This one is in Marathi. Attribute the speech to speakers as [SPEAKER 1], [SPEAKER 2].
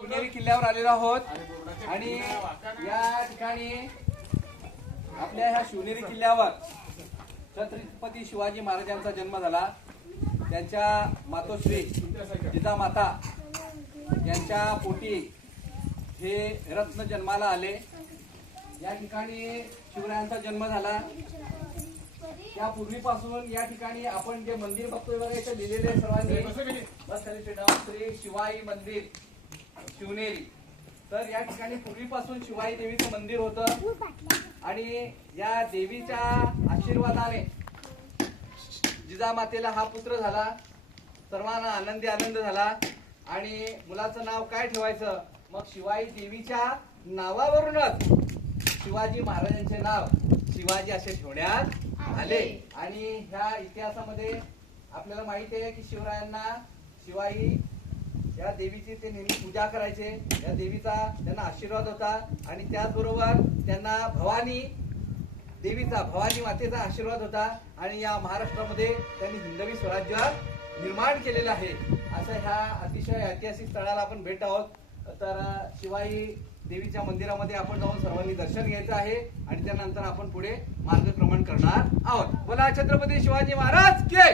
[SPEAKER 1] शिवनेरी किल्ल्यावर आलेलो आहोत. आणि या ठिकाणी आपल्या ह्या शिवनेरी किल्ल्यावर छत्रपती शिवाजी महाराजांचा जन्म झाला. त्यांच्या मातोश्री जिजामाता यांच्या पोटी हे रत्न जन्माला आले. या ठिकाणी शिवरायांचा जन्म झाला. त्या पूर्वीपासून या ठिकाणी आपण जे मंदिर बघतोय वगैरे लिहिलेले सर्वांनी. श्री शिवाई मंदिर. शिवनेरी. तर या ठिकाणी पूर्वीपासून शिवाई देवीचं मंदिर होतं. आणि या देवीच्या आशीर्वादाने जिजामातेला हा पुत्र झाला. सर्वांना आनंदी आनंद झाला. आणि मुलाचं नाव काय ठेवायचं? मग शिवाई देवीच्या नावावरूनच शिवाजी महाराजांचे नाव शिवाजी असे ठेवण्यात आले. आणि ह्या इतिहासामध्ये आपल्याला माहिती आहे की शिवरायांना शिवाई या देवीची ते नेहमी पूजा करायचे. या देवीचा त्यांना आशीर्वाद होता. आणि त्याचबरोबर त्यांना भवानी देवीचा भवानी मातेचा आशीर्वाद होता. आणि या महाराष्ट्रामध्ये त्यांनी हिंदवी स्वराज्य निर्माण केलेलं आहे. असं ह्या अतिशय ऐतिहासिक स्थळाला आपण भेट आहोत. तर शिवाई देवीच्या मंदिरामध्ये आपण जाऊन सर्वांनी दर्शन घ्यायचं आहे. आणि त्यानंतर आपण पुढे मार्गक्रमण करणार आहोत. बोला छत्रपती शिवाजी महाराज के